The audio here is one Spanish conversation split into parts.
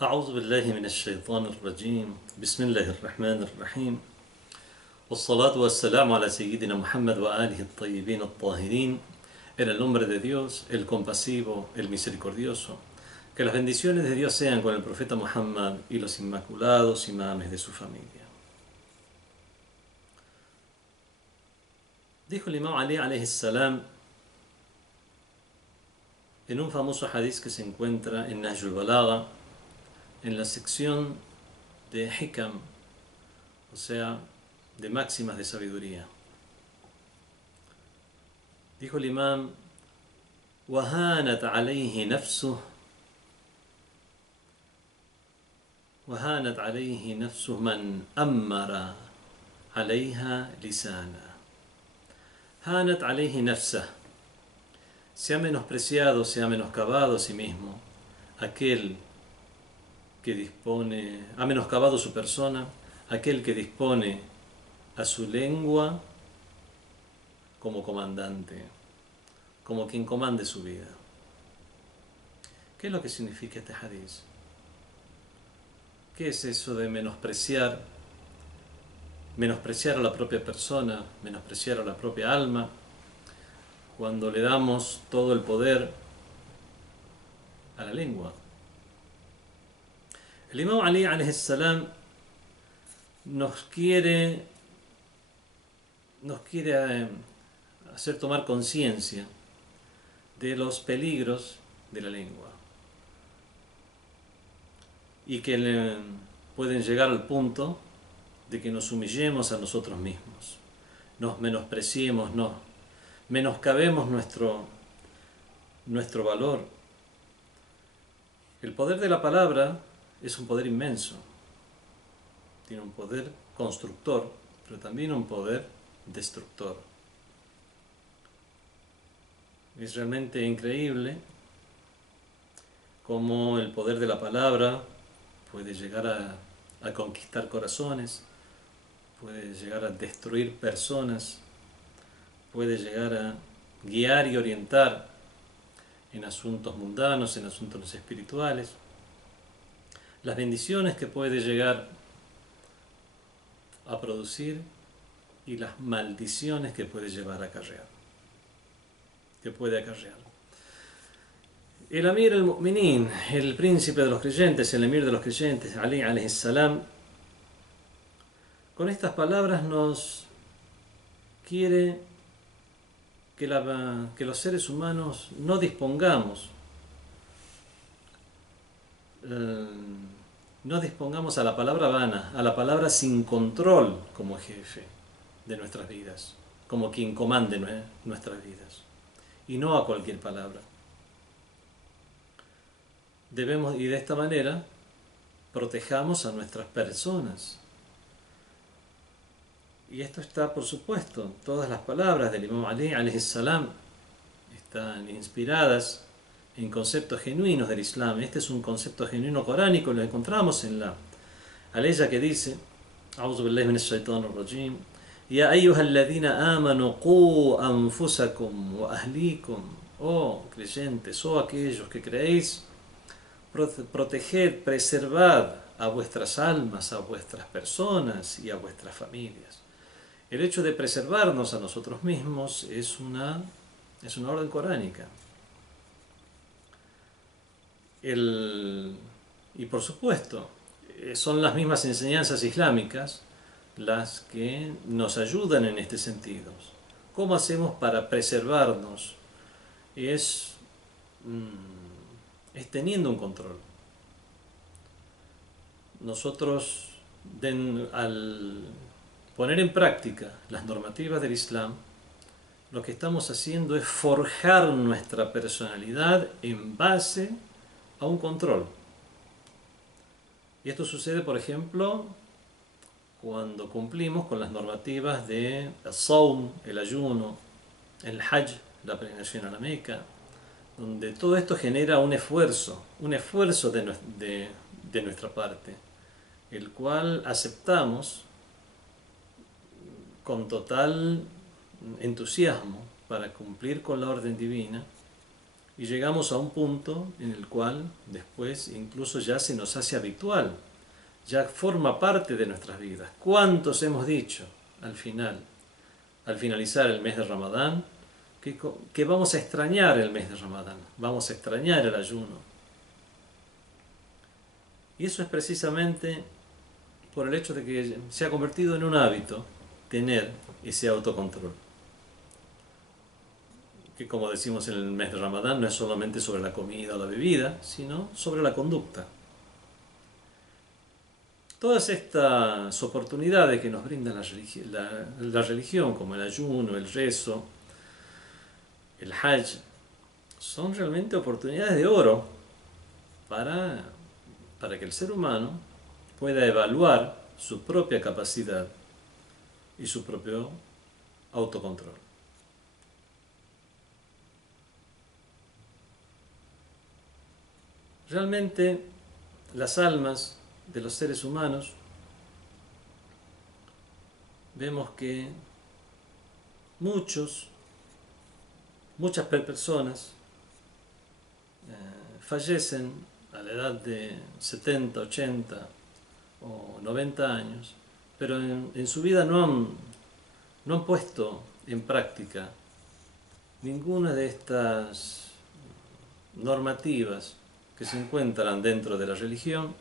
أعوذ بالله من الشيطان الرجيم بسم الله الرحمن الرحيم والصلاة والسلام على سيدنا Muhammad وآله الطيبين الطاهرين. En el nombre de Dios, el compasivo, el misericordioso. Que las bendiciones de Dios sean con el profeta Muhammad y los inmaculados imames de su familia. Dijo el imam Ali alayhi salam en un famoso hadith que se encuentra en Nahjul Balagha, en la sección de Hikam, o sea, de máximas de sabiduría. Dijo el imam: وهانت عليه نفسه وهانت عليه نفسه من أمر عليها لسانا. هانت عليه نفسه. Se ha menospreciado, se ha menoscabado a sí mismo aquel que dispone, ha menoscabado su persona, aquel que dispone a su lengua como comandante, como quien comande su vida. ¿Qué es lo que significa este hadiz? ¿Qué es eso de menospreciar? Menospreciar a la propia persona, menospreciar a la propia alma, cuando le damos todo el poder a la lengua. El imam Ali alayhi salam nos quiere hacer tomar conciencia de los peligros de la lengua y que pueden llegar al punto de que nos humillemos a nosotros mismos, nos menospreciemos, nos menoscabemos nuestro valor. El poder de la palabra es un poder inmenso, tiene un poder constructor, pero también un poder destructor. Es realmente increíble cómo el poder de la palabra puede llegar a conquistar corazones, puede llegar a destruir personas, puede llegar a guiar y orientar en asuntos mundanos, en asuntos espirituales. Las bendiciones que puede llegar a producir y las maldiciones que puede llevar a acarrear. El Amir al-Mu'minin, el príncipe de los creyentes, el Emir de los creyentes, Ali alayhi salam, con estas palabras nos quiere que los seres humanos no dispongamos a la palabra vana, a la palabra sin control como jefe de nuestras vidas, como quien comande nuestras vidas, y no a cualquier palabra. Y de esta manera protejamos a nuestras personas. Y esto está, por supuesto, todas las palabras del imam Ali alayhi salam están inspiradas en conceptos genuinos del Islam. Este es un concepto genuino coránico, lo encontramos en la aleya que dice: A'udhu billahi minash shaitanir rajim, Ya ayyuhalladhina amanu qu anfusakum wa ahlikum. Oh creyentes, oh aquellos que creéis, proteged, preservad a vuestras almas, a vuestras personas y a vuestras familias. El hecho de preservarnos a nosotros mismos es una orden coránica. Y por supuesto, son las mismas enseñanzas islámicas las que nos ayudan en este sentido. ¿Cómo hacemos para preservarnos? Es teniendo un control. Nosotros, al poner en práctica las normativas del Islam, lo que estamos haciendo es forjar nuestra personalidad en base a un control. Y esto sucede, por ejemplo, cuando cumplimos con las normativas de el Sawm, el ayuno, el Hajj, la peregrinación a la Meca, donde todo esto genera un esfuerzo de nuestra parte, el cual aceptamos con total entusiasmo para cumplir con la orden divina Y llegamos a un punto en el cual después incluso ya se nos hace habitual, ya forma parte de nuestras vidas. ¿Cuántos hemos dicho al finalizar el mes de Ramadán, que vamos a extrañar el mes de Ramadán, vamos a extrañar el ayuno? Y eso es precisamente por el hecho de que se ha convertido en un hábito tener ese autocontrol. Que, como decimos en el mes de Ramadán, no es solamente sobre la comida o la bebida, sino sobre la conducta. Todas estas oportunidades que nos brinda la religión, como el ayuno, el rezo, el hajj, son realmente oportunidades de oro para que el ser humano pueda evaluar su propia capacidad y su propio autocontrol. Realmente las almas de los seres humanos, vemos que muchas personas fallecen a la edad de 70, 80 o 90 años, pero en su vida no han puesto en práctica ninguna de estas normativas que se encuentran dentro de la religión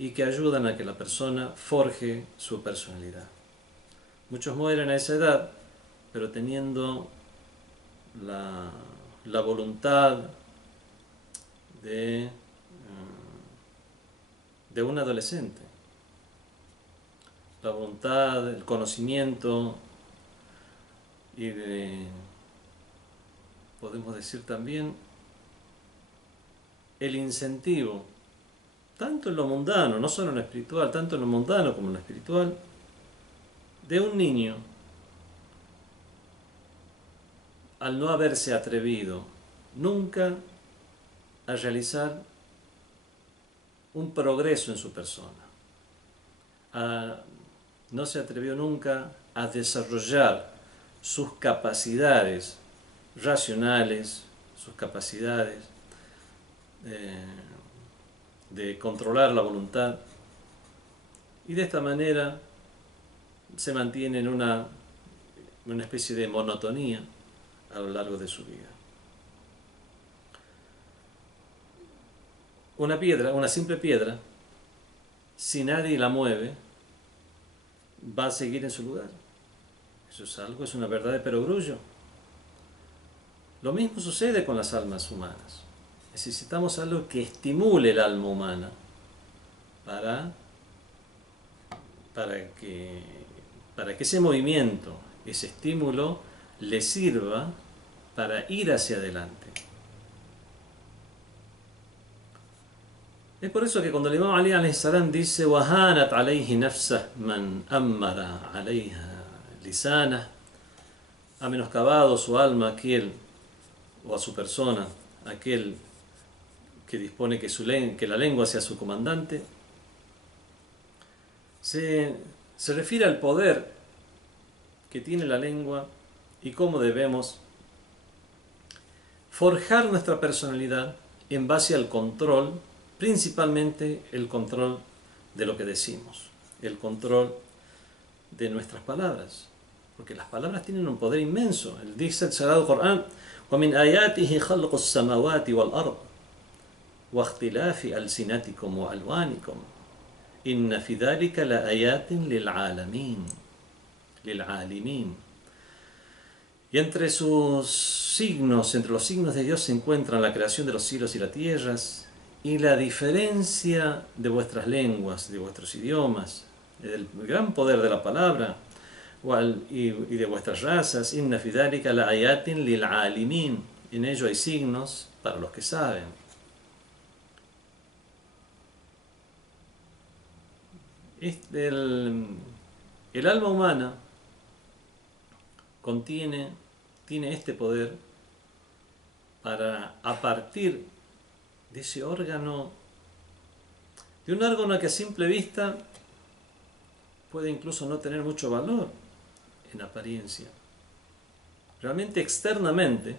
y que ayudan a que la persona forje su personalidad. Muchos mueren a esa edad, pero teniendo la voluntad de un adolescente, la voluntad, el conocimiento y podemos decir también, el incentivo, tanto en lo mundano, no solo en lo espiritual, tanto en lo mundano como en lo espiritual, de un niño, al no haberse atrevido nunca a realizar un progreso en su persona, no se atrevió nunca a desarrollar sus capacidades racionales, sus capacidades de controlar la voluntad, y de esta manera se mantiene en una especie de monotonía a lo largo de su vida. Una simple piedra, si nadie la mueve, va a seguir en su lugar. Eso es una verdad de perogrullo. Lo mismo sucede con las almas humanas. Necesitamos algo que estimule el alma humana para que ese movimiento, ese estímulo, le sirva para ir hacia adelante. Es por eso que cuando el Imam Ali alayhi salam dice وَهَانَتْ عَلَيْهِ نَفْسَهْ مَنْ أَمَّرَ عَلَيْهَا لِسَانَهْ, ha menoscabado su alma aquel, o a su persona, aquel que dispone que la lengua sea su comandante, se refiere al poder que tiene la lengua y cómo debemos forjar nuestra personalidad en base al control, principalmente el control de lo que decimos, el control de nuestras palabras, porque las palabras tienen un poder inmenso. Dice el Sagrado Corán: وَمِنْ آيَاتِهِ خَلْقُ السَّمَوَاتِ وَالْأَرْضِ وَاخْتِلَافِ أَلْسِنَتِكُمْ وَأَلْوَانِكُمْ إِنَّ فِي ذَلِكَ لَآيَاتٍ لِلْعَالِمِينَ. Y entre los signos de Dios se encuentran la creación de los cielos y las tierras, y la diferencia de vuestras lenguas, de vuestros idiomas, el gran poder de la palabra y de vuestras razas. Inna fi dhalika la ayatin lil alimin. En ello hay signos para los que saben. El alma humana tiene este poder para, a partir de ese órgano, de un órgano que a simple vista puede incluso no tener mucho valor en apariencia. Realmente externamente,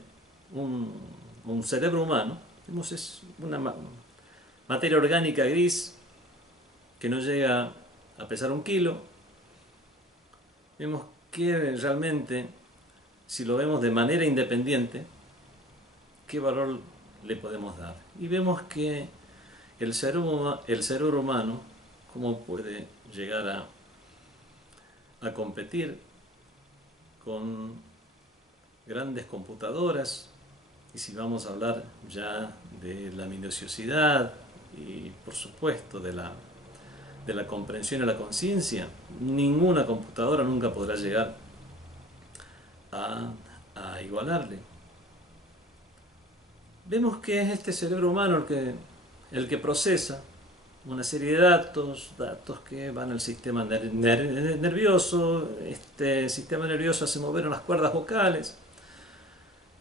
un cerebro humano, vemos es una materia orgánica gris que no llega a pesar 1 kilo. Vemos que realmente, si lo vemos de manera independiente, qué valor le podemos dar. Y vemos que el cerebro humano, cómo puede llegar a competir con grandes computadoras. Y si vamos a hablar ya de la minuciosidad y por supuesto de la comprensión y la conciencia, ninguna computadora nunca podrá llegar a igualarle. Vemos que es este cerebro humano el que procesa una serie de datos que van al sistema nervioso. Este sistema nervioso hace mover unas cuerdas vocales,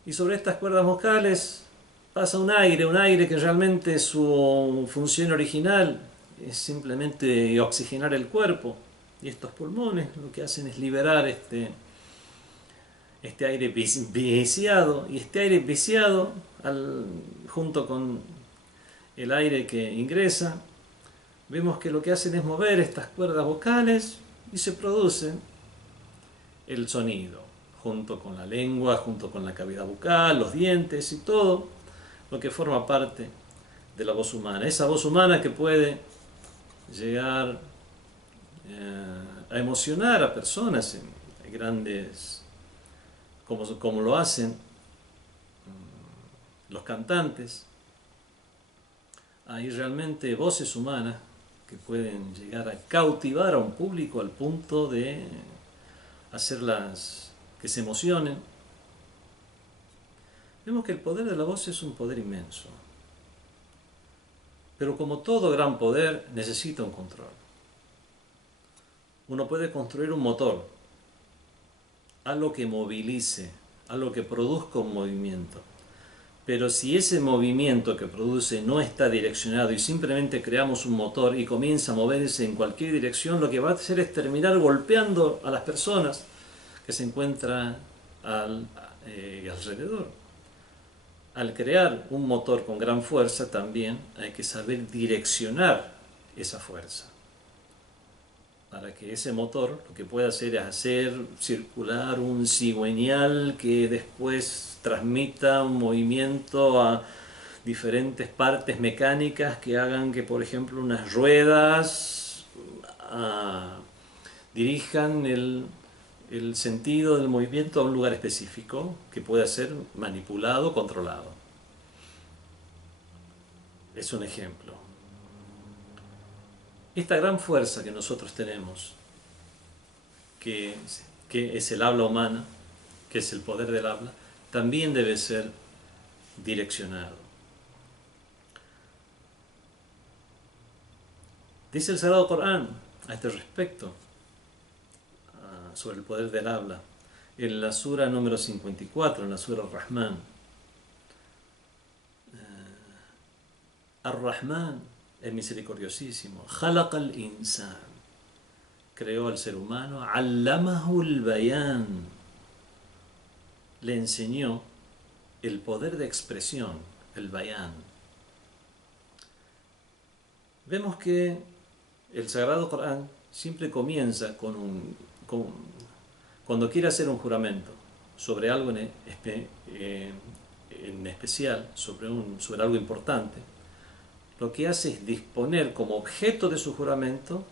y sobre estas cuerdas vocales pasa un aire que realmente su función original es simplemente oxigenar el cuerpo, y estos pulmones lo que hacen es liberar este aire viciado, y este aire viciado junto con el aire que ingresa, vemos que lo que hacen es mover estas cuerdas vocales y se produce el sonido, junto con la lengua, junto con la cavidad bucal, los dientes y todo lo que forma parte de la voz humana. Esa voz humana que puede llegar a emocionar a personas en grandes, como lo hacen los cantantes. Hay realmente voces humanas que pueden llegar a cautivar a un público al punto de hacerlas que se emocionen. Vemos que el poder de la voz es un poder inmenso, pero como todo gran poder necesita un control. Uno puede construir un motor, algo que movilice, algo que produzca un movimiento, pero si ese movimiento que produce no está direccionado y simplemente creamos un motor y comienza a moverse en cualquier dirección, lo que va a hacer es terminar golpeando a las personas que se encuentran alrededor. Al crear un motor con gran fuerza también hay que saber direccionar esa fuerza, para que ese motor lo que pueda hacer es hacer circular un cigüeñal que después transmita un movimiento a diferentes partes mecánicas que hagan que, por ejemplo, unas ruedas dirijan el sentido del movimiento a un lugar específico que pueda ser manipulado, controlado. Es un ejemplo. Esta gran fuerza que nosotros tenemos, que es el habla humana, que es el poder del habla, también debe ser direccionado. Dice el Sagrado Corán a este respecto, sobre el poder del habla, en la sura número 54, en la sura Ar-Rahman. Ar-Rahman, el misericordiosísimo, خلق الإنسان, creó al ser humano, علمه البيان, le enseñó el poder de expresión, el bayán. Vemos que el Sagrado Corán siempre comienza cuando quiere hacer un juramento sobre algo en especial, sobre algo importante, lo que hace es disponer como objeto de su juramento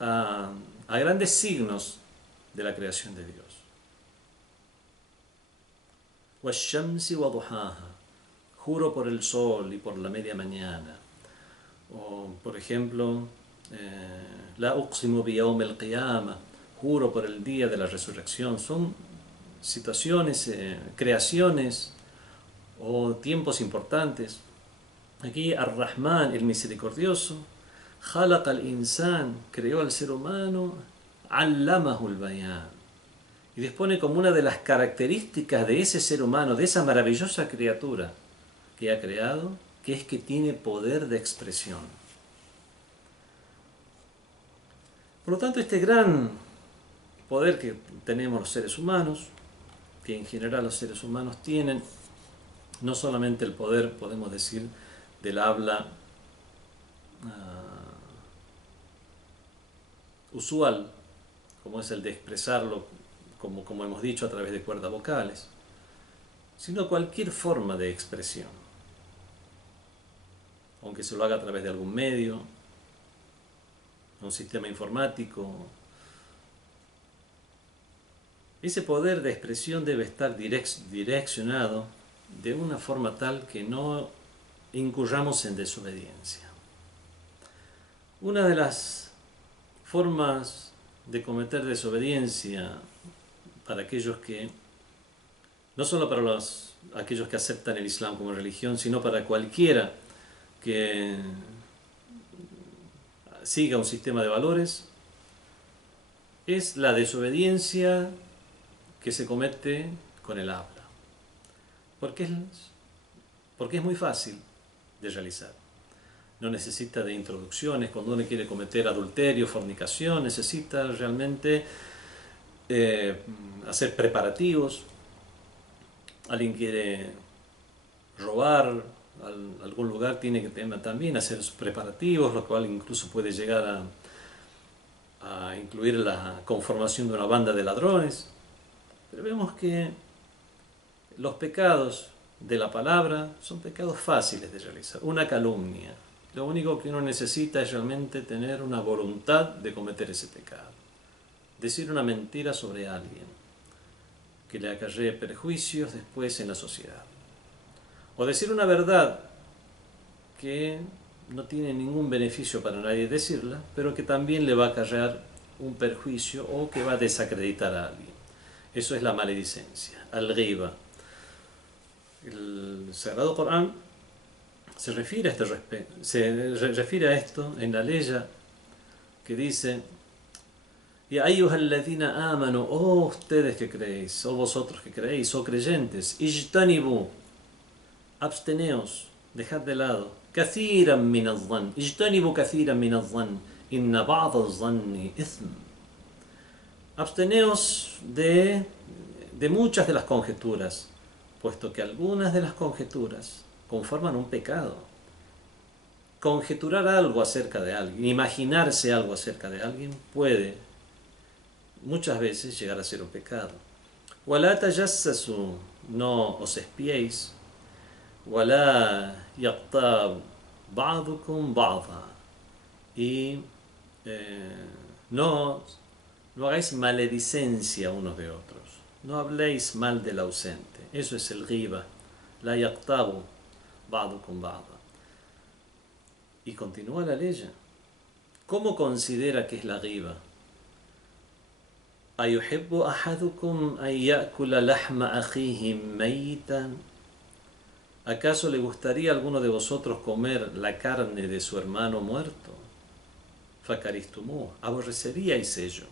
a grandes signos de la creación de Dios. وَالشَّمْسِ وَضُحَاهَا, juro por el sol y por la media mañana. O, por ejemplo, La uqsimu biyawm al-qiyamah, juro por el día de la resurrección. Son situaciones, creaciones o tiempos importantes. Aquí Ar-Rahman, el misericordioso, khalaqa al-insan, creó al ser humano, allamahu al-bayan, y dispone como una de las características de ese ser humano, de esa maravillosa criatura que ha creado, que es que tiene poder de expresión. Por lo tanto, este gran poder que tenemos los seres humanos, que en general los seres humanos tienen, no solamente el poder, podemos decir, del habla usual, como es el de expresarlo, como hemos dicho, a través de cuerdas vocales, sino cualquier forma de expresión, aunque se lo haga a través de algún medio, un sistema informático. Ese poder de expresión debe estar direccionado de una forma tal que no incurramos en desobediencia. Una de las formas de cometer desobediencia para aquellos que, no solo para aquellos que aceptan el Islam como religión, sino para cualquiera que siga un sistema de valores, es la desobediencia que se comete con el habla. Porque es muy fácil de realizar. No necesita de introducciones. Cuando uno quiere cometer adulterio, fornicación, necesita realmente hacer preparativos. Alguien quiere robar algún lugar, tiene que también hacer sus preparativos, lo cual incluso puede llegar a incluir la conformación de una banda de ladrones. Pero vemos que los pecados de la palabra son pecados fáciles de realizar. Una calumnia. Lo único que uno necesita es realmente tener una voluntad de cometer ese pecado. Decir una mentira sobre alguien que le acarree perjuicios después en la sociedad. O decir una verdad que no tiene ningún beneficio para nadie decirla, pero que también le va a acarrear un perjuicio o que va a desacreditar a alguien. Eso es la maledicencia, al-ghiba. El Sagrado Corán se refiere a esto en la ley que dice: Ya ayyuhalladhina amanu, oh ustedes que creéis, oh vosotros que creéis, oh creyentes, ijtanibu, absteneos, dejad de lado, kathiran min adh-dhann, ijtanibu kathiran min adh-dhann, inna ba'd adh-dhanni ithm. Absteneos de muchas de las conjeturas, puesto que algunas de las conjeturas conforman un pecado. Conjeturar algo acerca de alguien, imaginarse algo acerca de alguien, puede muchas veces llegar a ser un pecado. وَلَا تَجَسَّسُوا, no os espiéis. وَلَا يَغْتَابْ بَعْضُكُمْ بَعْضًا, y no hagáis maledicencia unos de otros. No habléis mal del ausente. Eso es el ghiba. La yaqtabu ba'dukum ba'da. Y continúa la ley. ¿Cómo considera que es la ghiba? ¿Ayuhibbu ahadukum an ya'kula lahma akhihi maytan? ¿Acaso le gustaría a alguno de vosotros comer la carne de su hermano muerto? Fakaristumu, aborreceríais ello.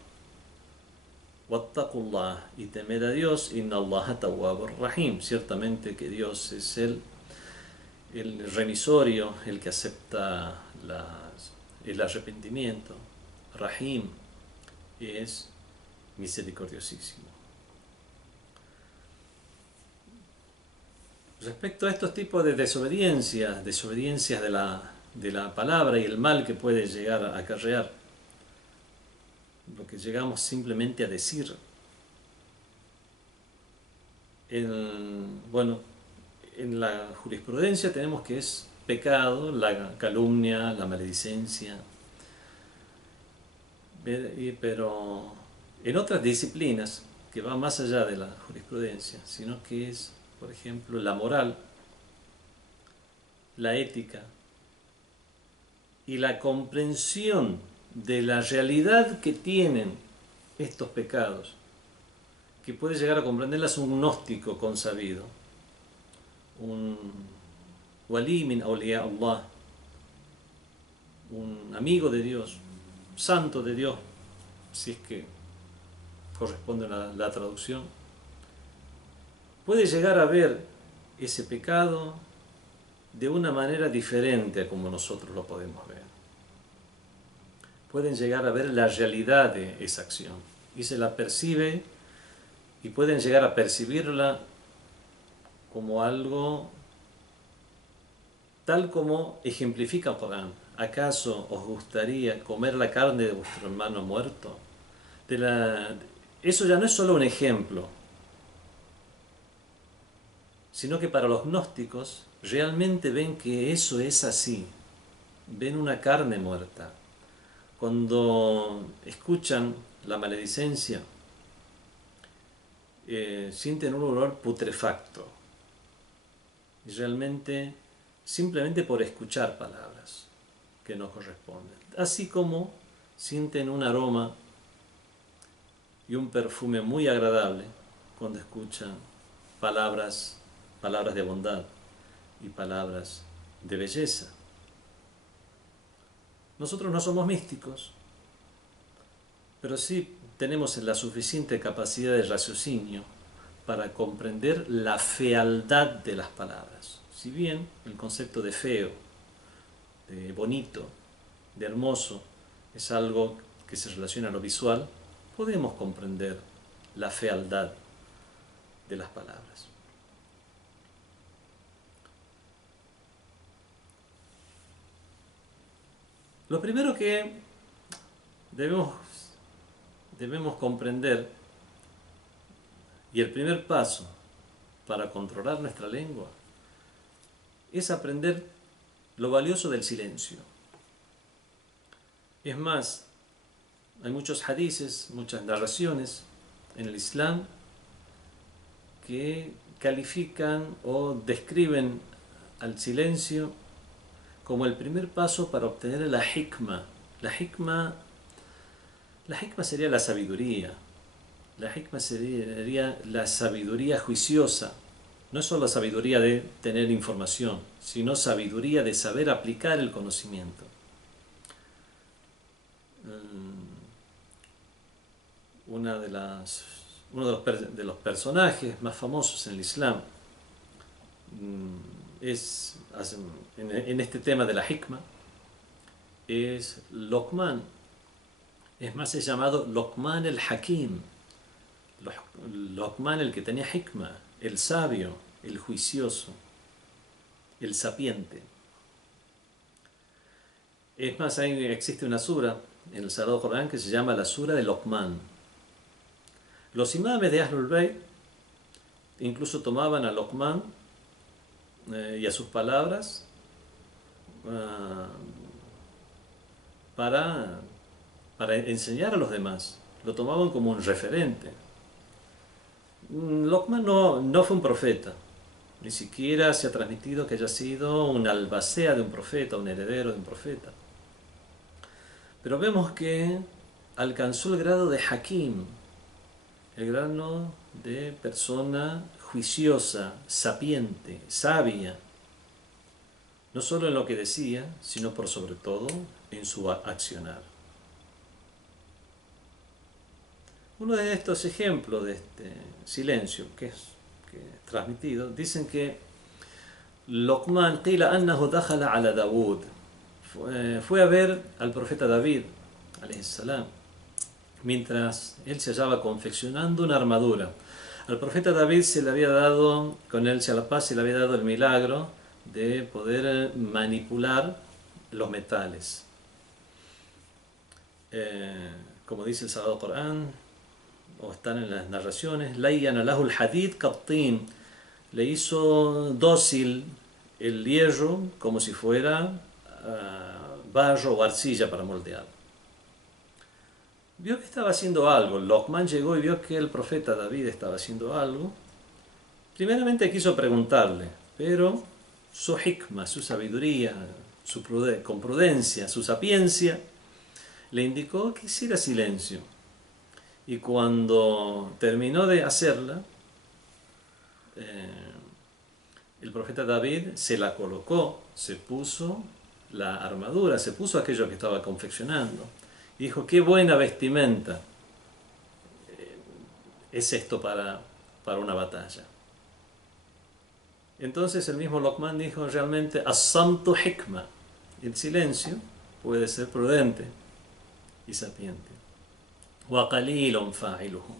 Wattaqullah, y temed a Dios, inna Allaha tawwabur rahim, ciertamente que Dios es el remisorio, el que acepta el arrepentimiento. Rahim es misericordiosísimo. Respecto a estos tipos de desobediencias de la palabra y el mal que puede llegar a acarrear, lo que llegamos simplemente a decir, en la jurisprudencia tenemos que es pecado, la calumnia, la maledicencia, pero en otras disciplinas que va más allá de la jurisprudencia, sino que es, por ejemplo, la moral, la ética y la comprensión de la realidad que tienen estos pecados, que puede llegar a comprenderlas un gnóstico consabido, un wali min awliya Allah, un amigo de Dios, santo de Dios, si es que corresponde a la traducción, puede llegar a ver ese pecado de una manera diferente a como nosotros lo podemos ver. Pueden llegar a ver la realidad de esa acción y se la percibe, y pueden llegar a percibirla como algo tal como ejemplifica el Corán. ¿Acaso os gustaría comer la carne de vuestro hermano muerto? Eso ya no es solo un ejemplo, sino que para los gnósticos realmente ven que eso es así. Ven una carne muerta. Cuando escuchan la maledicencia, sienten un olor putrefacto. Y realmente, simplemente por escuchar palabras que no corresponden. Así como sienten un aroma y un perfume muy agradable cuando escuchan palabras de bondad y palabras de belleza. Nosotros no somos místicos, pero sí tenemos la suficiente capacidad de raciocinio para comprender la fealdad de las palabras. Si bien el concepto de feo, de bonito, de hermoso, es algo que se relaciona a lo visual, podemos comprender la fealdad de las palabras. Lo primero que debemos comprender, y el primer paso para controlar nuestra lengua, es aprender lo valioso del silencio. Es más, hay muchos hadices, muchas narraciones en el Islam que califican o describen al silencio como el primer paso para obtener la hikma. La hikma sería la sabiduría. La hikma sería la sabiduría juiciosa. No es solo la sabiduría de tener información, sino sabiduría de saber aplicar el conocimiento. Uno de los personajes más famosos en el Islam en este tema de la hikma es Luqman. Es más, es llamado Luqman el Hakim, Luqman el que tenía hikma, el sabio, el juicioso, el sapiente. Es más, existe una sura en el Sagrado Corán que se llama la sura de Luqman. Los imames de Ahlul Bayt incluso tomaban a Luqman y a sus palabras para enseñar a los demás. Lo tomaban como un referente. Luqman no fue un profeta, ni siquiera se ha transmitido que haya sido un albacea de un profeta, un heredero de un profeta. Pero vemos que alcanzó el grado de Hakim, el grado de persona juiciosa, sapiente, sabia, no solo en lo que decía, sino por sobre todo en su accionar. Uno de estos ejemplos de este silencio que es transmitido, dicen que Luqman qila annahu dakhala ala Dawud, fue a ver al profeta David, alayhi salam, mientras él se hallaba confeccionando una armadura. Al profeta David se le había dado, con él sea la paz, se le había dado el milagro de poder manipular los metales. Como dice el Sagrado Corán, o están en las narraciones, layyana lahu al-hadid qattin, le hizo dócil el hierro como si fuera barro o arcilla para moldear. Vio que estaba haciendo algo. Luqman llegó y vio que el profeta David estaba haciendo algo. Primeramente quiso preguntarle, pero su hikma, su sabiduría, con prudencia, su sapiencia, le indicó que hiciera silencio. Y cuando terminó de hacerla, el profeta David se la colocó, se puso la armadura, se puso aquello que estaba confeccionando. Y dijo, qué buena vestimenta es esto para una batalla. Entonces el mismo Luqman dijo realmente, as-samtu hikma, el silencio puede ser prudente y sapiente. Wa qalilun fa'iluhu,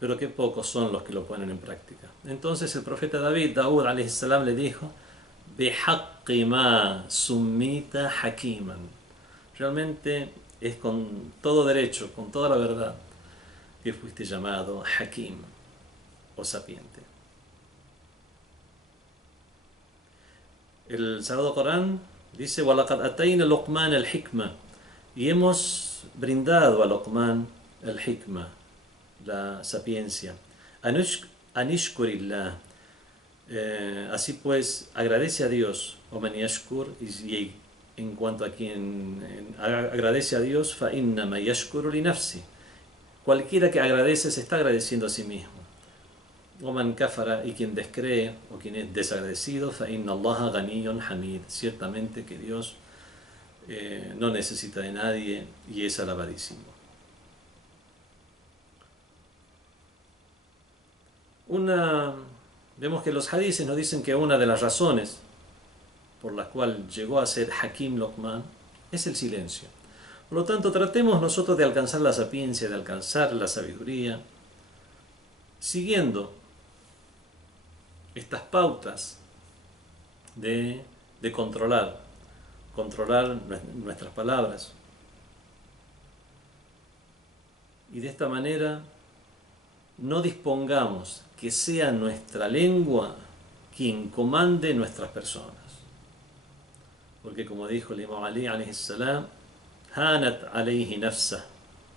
pero qué pocos son los que lo ponen en práctica. Entonces el profeta Daud alayhi salam le dijo, بِحَقِّ مَا سُمِّيتَ حَكِيمًا. Realmente es con todo derecho, con toda la verdad, que fuiste llamado Hakim o sapiente. El Sagrado Corán dice: وَلَقَدْ أَتَيْنَا لُقْمَانَ الْحِكْمَةَ, y hemos brindado a Luqman el hikmah, la sapiencia. Anishkurillah, así pues, agradece a Dios. O man yashkur, y en cuanto a quien agradece a Dios, fa innama yashkuru li nafsi. Cualquiera que agradece se está agradeciendo a sí mismo. O man kafara, y quien descree o quien es desagradecido, fa inna Allaha ganiyyun hamid. Ciertamente que Dios no necesita de nadie y es alabadísimo. Vemos que los hadices nos dicen que una de las razones por las cuales llegó a ser Hakim Luqman es el silencio. Por lo tanto, tratemos nosotros de alcanzar la sapiencia, de alcanzar la sabiduría, siguiendo estas pautas de controlar nuestras palabras. Y de esta manera no dispongamos que sea nuestra lengua quien comande nuestras personas. Porque como dijo el Imam Ali alayhi salam, hanat alayhi nafsah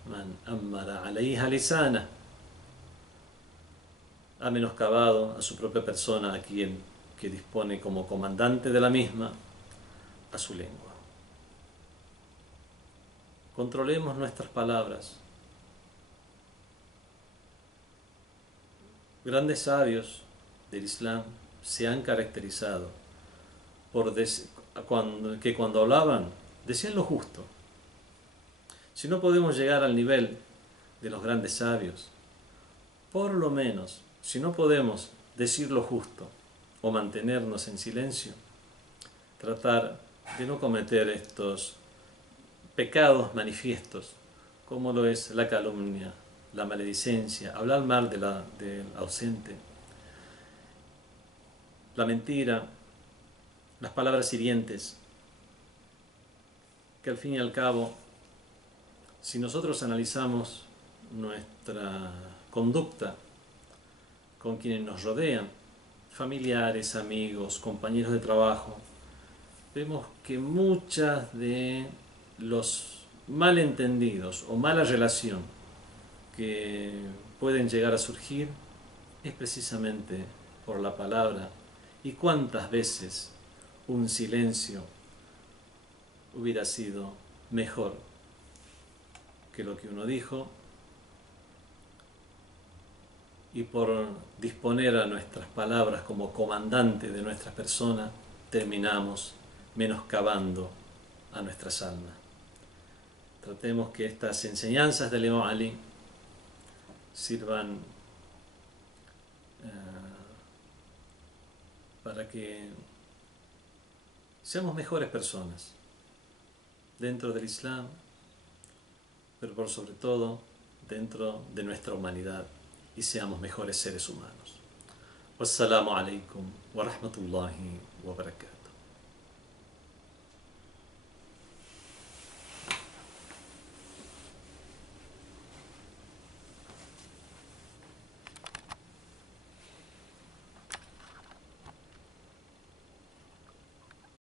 man ammara alayha lisana. Ha menoscabado a su propia persona a quien que dispone como comandante de la misma a su lengua. Controlemos nuestras palabras. Grandes sabios del Islam se han caracterizado por que cuando hablaban decían lo justo. Si no podemos llegar al nivel de los grandes sabios, por lo menos, si no podemos decir lo justo o mantenernos en silencio, tratar de no cometer estos pecados manifiestos, como lo es la calumnia, la maledicencia, hablar mal del ausente, la mentira, las palabras hirientes, que al fin y al cabo, si nosotros analizamos nuestra conducta con quienes nos rodean, familiares, amigos, compañeros de trabajo, vemos que muchas de los malentendidos o mala relación que pueden llegar a surgir es precisamente por la palabra. Y cuántas veces un silencio hubiera sido mejor que lo que uno dijo, y por disponer a nuestras palabras como comandante de nuestra persona terminamos menoscabando a nuestras almas. Tratemos que estas enseñanzas del Imam Ali sirvan para que seamos mejores personas dentro del Islam, pero por sobre todo dentro de nuestra humanidad, y seamos mejores seres humanos. Wassalamu alaikum wa rahmatullahi wa barakatuh.